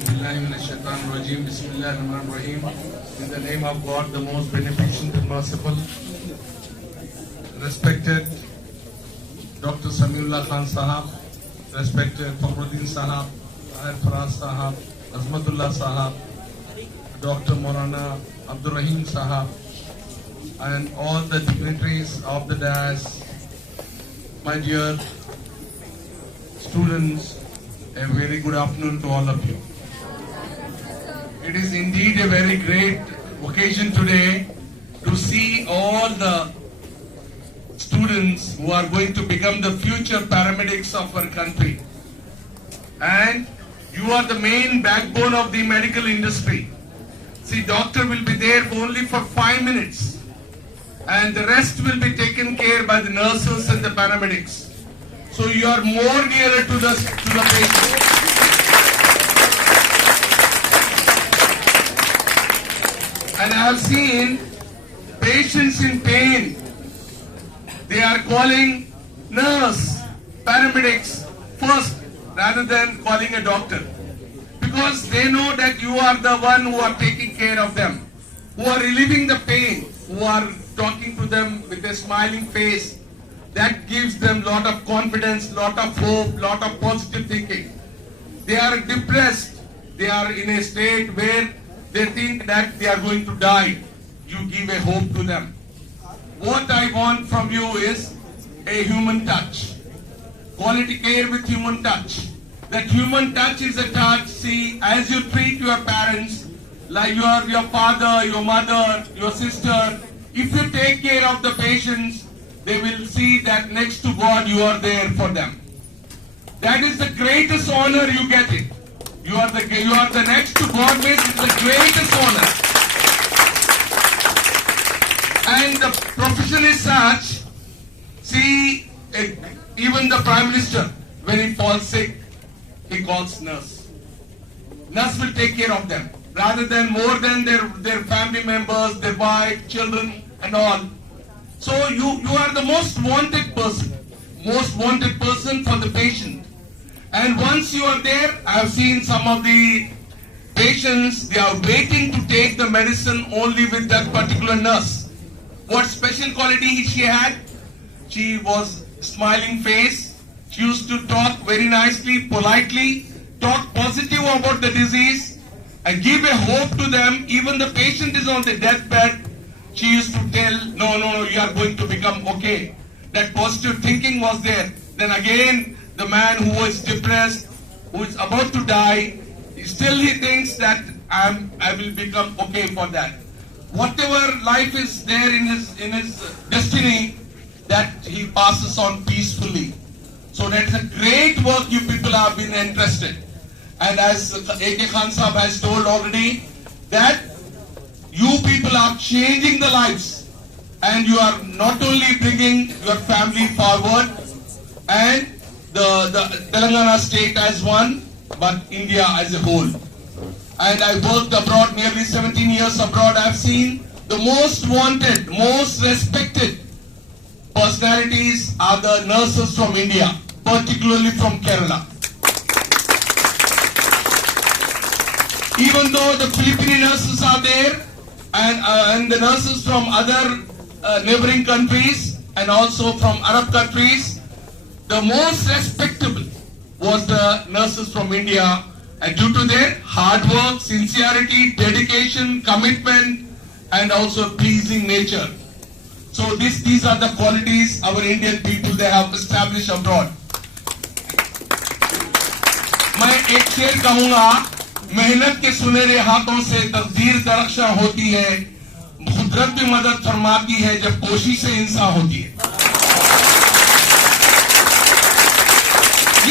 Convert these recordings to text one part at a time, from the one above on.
Bismillahirrahmanirrahim. In the name of God, the most beneficent and merciful, respected Dr. Samiullah Khan Sahab, respected Fakhruddin Sahab, Tahir Faraz Sahab, Azmatullah Sahab, Dr. Maulana Abdul Rahim Sahab, and all the dignitaries of the dais, my dear students, a very good afternoon to all of you. It is indeed a very great occasion today to see all the students who are going to become the future paramedics of our country. And you are the main backbone of the medical industry. See, doctor will be there only for 5 minutes, and the rest will be taken care by the nurses and the paramedics. So you are more nearer to the patient. And I have seen patients in pain. They are calling nurse, paramedics first rather than calling a doctor, because they know that you are the one who are taking care of them, who are relieving the pain, who are talking to them with a smiling face. That gives them lot of confidence, lot of hope, lot of positive thinking. They are depressed. They are in a state where they think that they are going to die. You give a hope to them. What I want from you is a human touch. Quality care with human touch. That human touch is a touch. See, as you treat your parents, like your father, your mother, your sister, if you take care of the patients, they will see that next to God you are there for them. That is the greatest honor you get it. You are the next to God means it's the greatest honor. And the profession is such. See, even the Prime Minister, when he falls sick, he calls nurse. Nurse will take care of them, rather than more than their family members, their wife, children, and all. So you are the most wanted person for the patient. And once you are there, I have seen some of the patients, they are waiting to take the medicine only with that particular nurse. What special quality she had? She was smiling face. She used to talk very nicely, politely, talk positive about the disease, and give a hope to them. Even the patient is on the deathbed. She used to tell, no, you are going to become okay. That positive thinking was there. Then again, the man who was depressed, who is about to die, still he thinks that I will become okay for that. Whatever life is there in his destiny, that he passes on peacefully. So that's a great work you people have been interested. And as A.K. Khan Sahab has told already, that you people are changing the lives, and you are not only bringing your family forward and the Telangana state as one, but India as a whole. And I worked abroad, nearly 17 years abroad. I have seen the most wanted, most respected personalities are the nurses from India, particularly from Kerala. Even though the Filipino nurses are there, and the nurses from other neighboring countries and also from Arab countries, the most respectable was the nurses from India, and due to their hard work, sincerity, dedication, commitment, and also pleasing nature. So these are the qualities our Indian people they have established abroad. मैं एक शेर कहूँगा, मेहनत के सुनहरे हाथों से तकदीर दरख्शां होती है, कुदरत भी मदद फरमाती है जब कोशिश से इंसान होती है।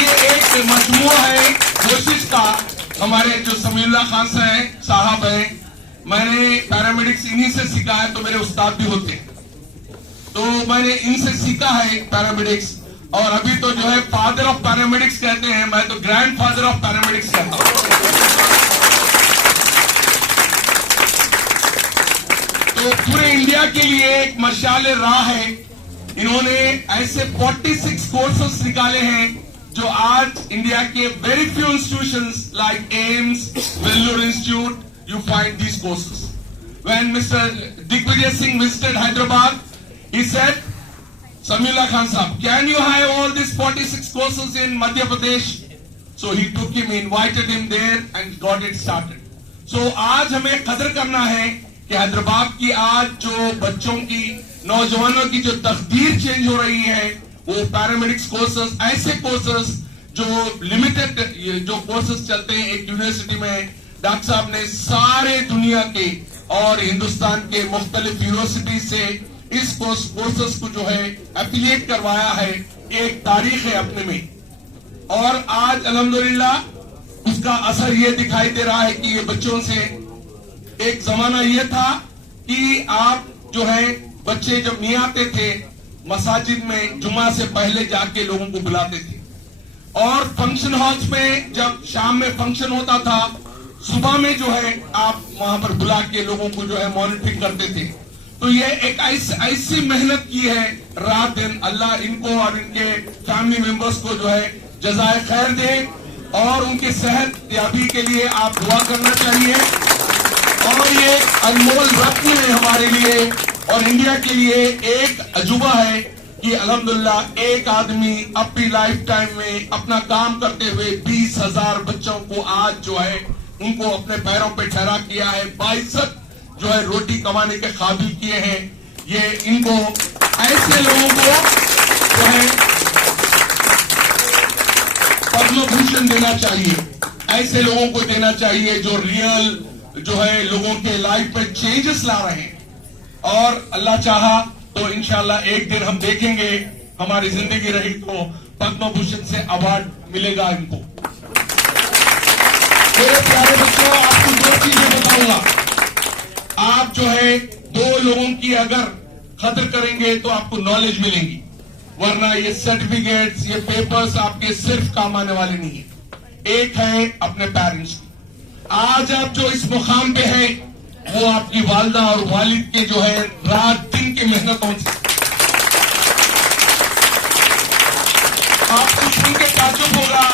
ये एक मजमूआ है कोशिश का। हमारे जो समीउल्लाह खान साहब हैं, मैंने पैरामेडिक्स इन्हीं से सीखा है, तो मेरे उस्ताद भी होते हैं, तो मैंने इनसे सीखा है पैरामेडिक्स। और अभी तो जो है फादर ऑफ पैरामेडिक्स कहते हैं, मैं तो ग्रैंड फादर ऑफ पैरामेडिक्स कहता हूं। तो पूरे इंडिया के लिए एक मशाल राह है। इन्होंने ऐसे 46 कोर्सेस निकाले हैं जो आज इंडिया के very few institutions like AIIMS, Vellore institute, you find these courses. When Mr. Digvijay Singh visited Hyderabad, he said, Samiullah Khan Sahab, can you have all these 46 courses in Madhya Pradesh? So he took him, invited him there and got it started. So आज हमें कदर करना है कि हैदराबाद की आज जो बच्चों की, नौजवानों की जो तकदीर चेंज हो रही है, वो पैरामेडिक्स कोर्सेस, ऐसे कोर्सेस जो लिमिटेड जो कोर्सेस चलते हैं एक यूनिवर्सिटी में, डॉक्टर साहब ने सारे दुनिया के और हिंदुस्तान के मुख्तलिफ यूनिवर्सिटी से इस कोर्सेस को जो है एफिलिएट करवाया है। एक तारीख है अपने में और आज अल्हम्दुलिल्लाह उसका असर ये दिखाई दे रहा है कि ये बच्चों से, एक जमाना ये था कि आप जो है बच्चे जब नहीं आते थे मसाजिद में जुमा से पहले जाके लोगों को बुलाते थे और फंक्शन हॉल्स में जब शाम में फंक्शन होता था सुबह में जो है आप वहां पर बुला के लोगों को जो है मॉनिटरिंग करते थे। तो ये एक ऐसी मेहनत की है रात दिन। अल्लाह इनको और इनके फैमिली मेंबर्स को जो है जज़ाए खैर दे और उनके सेहत याबी के लिए आप दुआ करना चाहिए। और ये अनमोल रत्न है हमारे लिए और इंडिया के लिए एक अजूबा है कि अल्हम्दुलिल्लाह एक आदमी अपनी लाइफ टाइम में अपना काम करते हुए 20,000 बच्चों को आज जो है उनको अपने पैरों पे ठहरा किया है, बाइज्जत जो है रोटी कमाने के काबिल किए हैं। ये इनको ऐसे लोगों को जो है पद्म भूषण देना चाहिए, ऐसे लोगों को देना चाहिए जो रियल जो है लोगों के लाइफ में चेंजेस ला रहे हैं। और अल्लाह चाहा तो इंशाल्लाह एक दिन हम देखेंगे, हमारी जिंदगी रही तो पद्म भूषण से अवार्ड मिलेगा इनको। मेरे प्यारे बच्चों, आपको दो चीजें बताऊंगा। आप जो है दो लोगों की अगर कदर करेंगे तो आपको नॉलेज मिलेगी, वरना ये सर्टिफिकेट्स, ये पेपर्स आपके सिर्फ काम आने वाले नहीं है। एक है अपने पेरेंट्स की। आज आप जो इस मुकाम पे हैं वो आपकी वालदा और वालिद के जो है रात दिन की मेहनतों से। आपको सुन के ताज्जुब होगा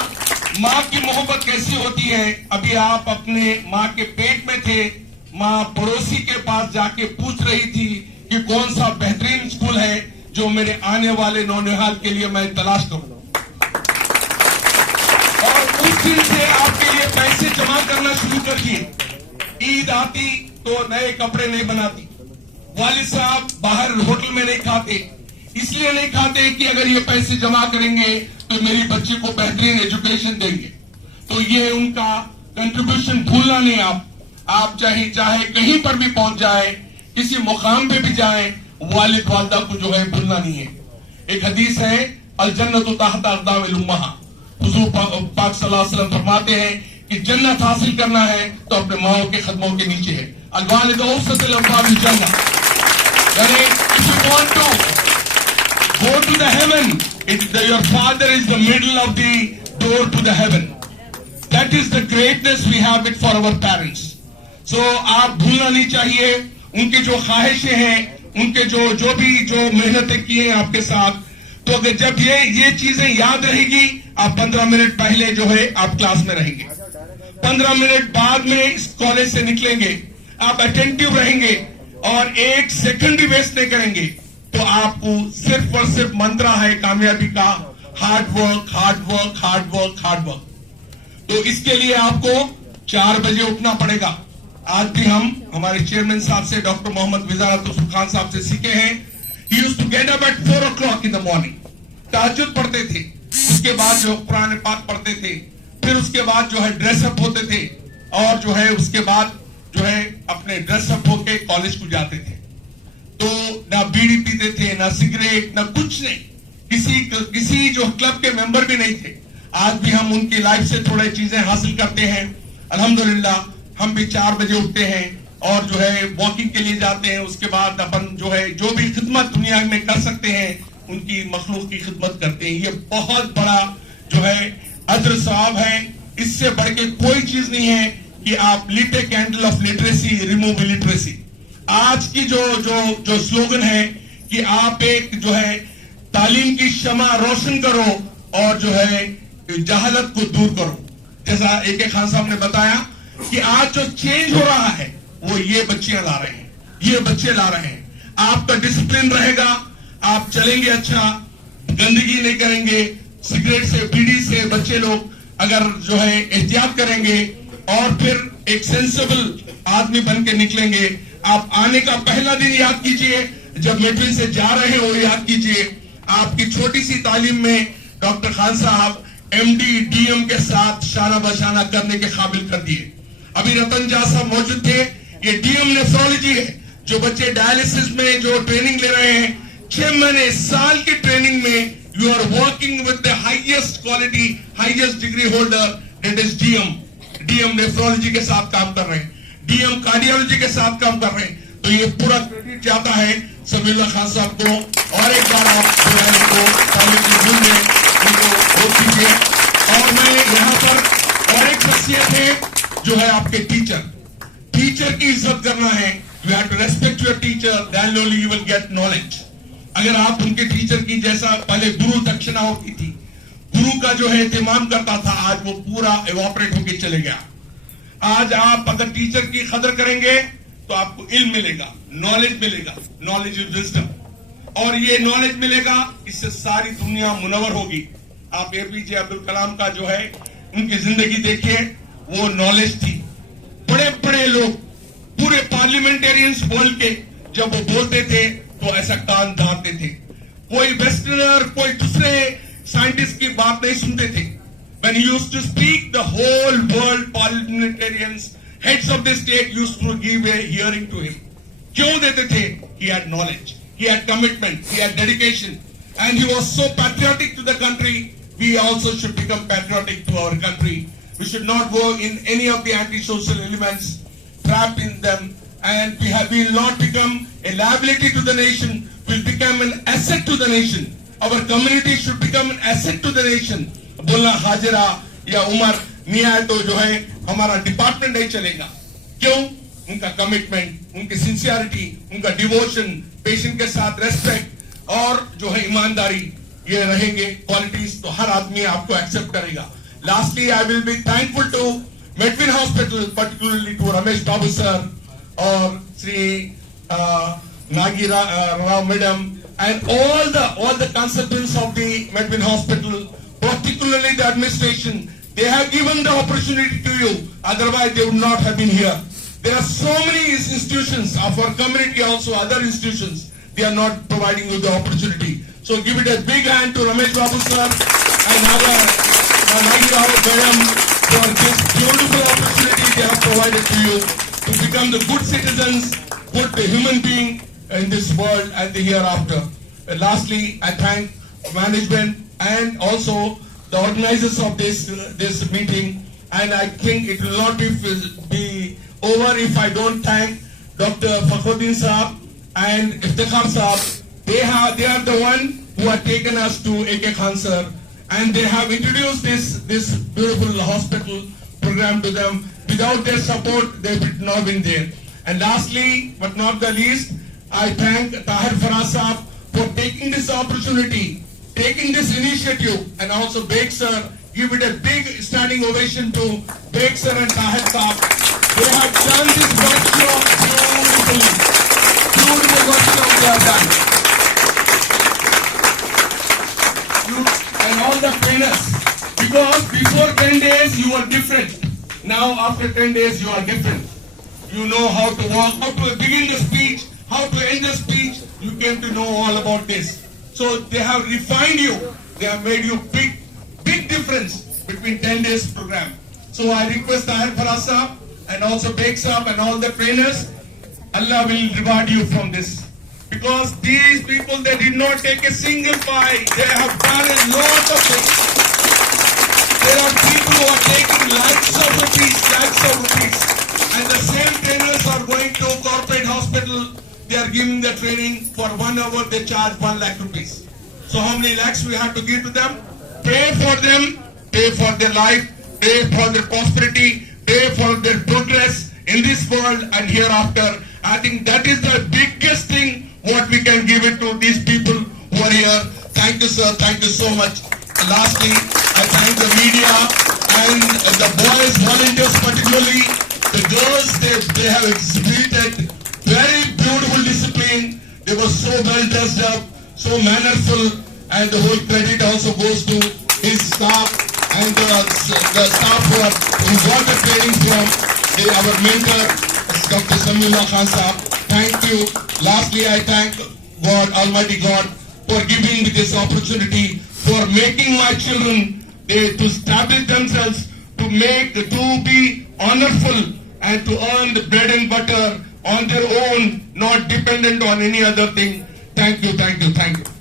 माँ की मोहब्बत कैसी होती है। अभी आप अपने माँ के पेट में थे, माँ पड़ोसी के पास जाके पूछ रही थी कि कौन सा बेहतरीन स्कूल है जो मेरे आने वाले नौनिहाल के लिए मैं तलाश करूं। और उस दिन से आपके लिए पैसे जमा करना शुरू कर दिए। ईद आती तो नए कपड़े नहीं बनाती, वालिद साहब बाहर होटल में नहीं खाते, इसलिए नहीं खाते कि अगर ये पैसे जमा करेंगे तो मेरी बच्ची को बेहतरीन एजुकेशन देंगे। तो ये उनका कंट्रीब्यूशन भूलना नहीं। आप चाहे कहीं पर भी पहुंच जाए, किसी मुकाम पे भी जाए, वालिद वालदा को जो है भूलना नहीं है। एक हदीस है, अल जन्नतु तहत अक़दामिल उम्महा। हुजूर पाक सल्लल्लाहु अलैहि वसल्लम फरमाते हैं कि जन्नत हासिल करना है तो अपने माओ के कदमों के नीचे है। अल वालिद औसतुल अब्वाबिल जन्नह, यानी if you want to go to the heaven, your father is the middle of the door to the heaven. That is the greatness we have it for our parents. So आप भूलना नहीं चाहिए उनके जो ख्वाहिशें हैं, उनके जो भी मेहनतें की हैं आपके साथ। तो अगर जब ये चीजें याद रहेगी, आप 15 मिनट पहले जो है आप क्लास में रहेंगे, 15 मिनट बाद में इस कॉलेज से निकलेंगे, आप अटेंटिव रहेंगे और एक सेकंड भी वेस्ट नहीं करेंगे। तो आपको सिर्फ और सिर्फ मंत्र है कामयाबी का, hard work, hard work, hard work, hard work. तो इसके लिए आपको 4 बजे उठना पड़ेगा। आज भी हम हमारे चेयरमैन साहब से, डॉक्टर मोहम्मद विजारत खान साहब से सीखे हैं। He used to get up at 4 o'clock in the morning. तहज्जुद पढ़ते थे, उसके बाद जो कुरान पाक पढ़ते थे, फिर उसके बाद जो है ड्रेसअप होते थे और जो है उसके बाद जो है अपने ड्रेसअप होके कॉलेज को जाते थे। तो ना बीड़ी पीते थे, ना सिगरेट, ना कुछ नहीं, किसी जो क्लब के मेंबर भी नहीं थे। आज भी हम उनकी लाइफ से थोड़ी चीजें हासिल करते हैं। अल्हम्दुलिल्लाह हम भी 4 बजे उठते हैं और जो है वॉकिंग के लिए जाते हैं। उसके बाद अपन जो है जो भी खिदमत दुनिया में कर सकते हैं उनकी मखलूक की खिदमत करते हैं। ये बहुत बड़ा जो है अज्र सवाब है। इससे बढ़ के कोई चीज नहीं है कि आप light a candle of literacy, remove illiteracy. आज की जो स्लोगन है कि आप एक जो है तालीम की शमा रोशन करो और जो है जहालत को दूर करो। जैसा AK खान साहब ने बताया कि आज जो चेंज हो रहा है वो ये बच्चियां ला रहे हैं, ये बच्चे ला रहे हैं। आपका डिसिप्लिन रहेगा, आप चलेंगे अच्छा, गंदगी नहीं करेंगे, सिगरेट से बीड़ी से बच्चे लोग अगर जो है एहतियात करेंगे और फिर एक सेंसिबल आदमी बन के निकलेंगे। आप आने का पहला दिन याद कीजिए, जब मेडविन से जा रहे हो याद कीजिए, आपकी छोटी सी तालीम में डॉक्टर खान साहब MD DM के साथ शाना बशाना करने के काबिल कर दिए। अभी रतन झा साहब मौजूद थे, ये DM नेफ्रोलॉजी है, जो बच्चे डायलिसिस में जो ट्रेनिंग ले रहे हैं, 6 महीने साल की ट्रेनिंग में you are working with the highest quality, highest degree holder, that is DM nephrology के साथ काम कर रहे हैं, DM कार्डियोलॉजी के साथ काम कर रहे हैं। तो ये पूरा क्रेडिट जाता है समीउल्लाह खान साहब को। और एक बार आप बुलाने को उनको वोट कीजिए। और मैं यहाँ पर और एक शख्सियत है जो है आपके टीचर की इज्जत करना है। You have to respect your teacher, then only you will get knowledge. अगर आप उनके टीचर की जैसा पहले गुरु दक्षिणा होती थी, गुरु का जो है एहतमाम करता था, आज वो पूरा इवापोरेट होके चले गया। आज आप अगर टीचर की कदर करेंगे तो आपको इल्म मिलेगा, नॉलेज मिलेगा, नॉलेज इज विजडम, और ये नॉलेज मिलेगा, इससे सारी दुनिया मुनव्वर होगी। आप APJ अब्दुल कलाम का जो है उनकी जिंदगी देखिए, वो नॉलेज थी। बड़े बड़े लोग पूरे पार्लियामेंटेरियंस वर्ल्ड के जब वो बोलते थे तो ऐसा कान धारते थे। कोई वेस्टर्नर, कोई दूसरे साइंटिस्ट की बात नहीं सुनते थे। When he used to speak, the whole world parliamentarians, heads of the state used to give a hearing to him. क्यों देते थे? He had knowledge, he had commitment, he had dedication, and he was so patriotic to the country. We also should become patriotic to our country. We should not go in any of the anti-social elements, trapped in them, and we will not become a liability to the nation. We'll become an asset to the nation. Our community should become an asset to the nation. बोलना हाजिरा या उमर मियाँ तो जो है हमारा department नहीं चलेगा। क्यों? उनका कमिटमेंट, उनकी सिंसियरिटी, उनका डिवोशन, पेशेंट के साथ रेस्पेक्ट और जो है ईमानदारी, ये रहेंगे क्वालिटीज, तो हर आदमी आपको एक्सेप्ट करेगा। Lastly I will be thankful to Medwin hospital, particularly to Ramesh Babu sir और Shri Nagi Rao madam and all the consultants of the Medwin Hospital, particularly the administration. They have given the opportunity to you, otherwise they would not have been here. There are so many institutions of our community, also other institutions, they are not providing you the opportunity. So give it a big hand to Ramesh Babu sir and our Nagi Rao madam for this beautiful opportunity they have provided to you to become the good citizens, good human being in this world and the hereafter. Lastly, I thank management and also the organizers of this meeting, and I think it will not be over if I don't thank Dr. Fakhruddin Saab and Iftikhar Saab. They are the one who have taken us to AK Khan sir, and they have introduced this beautiful hospital program to them. Without their support, they would not been there. And lastly, but not the least, I thank Tahir Faraz Saab for taking this opportunity, taking this initiative, and also Beg sir. Give it a big standing ovation to Beg sir and Tahir Saab. They have done this workshop beautifully. Beautiful workshop they have done. And all the trainers, because before 10 days you were different. Now after 10 days you are different. You know how to walk, how to begin the speech, how to end the speech. You came to know all about this. So they have refined you. They have made you big difference between 10 days program. So I request Tahir Faraz Saab and also Beg Saab and all the trainers, Allah will reward you from this. Because these people, they did not take a single pie. They have done a lot of things. There are people who are taking lakhs of rupees. And the same trainers are going to corporate hospital. They are giving the training for 1 hour. They charge 1 lakh rupees. So how many lakhs we have to give to them? Pray for them. Pray for their life. Pray for their prosperity. Pray for their progress in this world and hereafter. I think that is the biggest thing what we can give it to these people who are here. Thank you, sir. Thank you so much. Lastly, I thank and the media and the boys volunteers particularly. The girls, they have exhibited very beautiful discipline. They were so well dressed up, so mannerful, and the whole credit also goes to his staff and the staff who got the training from our mentor, Dr. Samiullah Khan Saab. Thank you. Lastly, I thank God, Almighty God, for giving me this opportunity, for making my children to establish themselves, to be honorful, and to earn the bread and butter on their own, not dependent on any other thing. Thank you, thank you, thank you.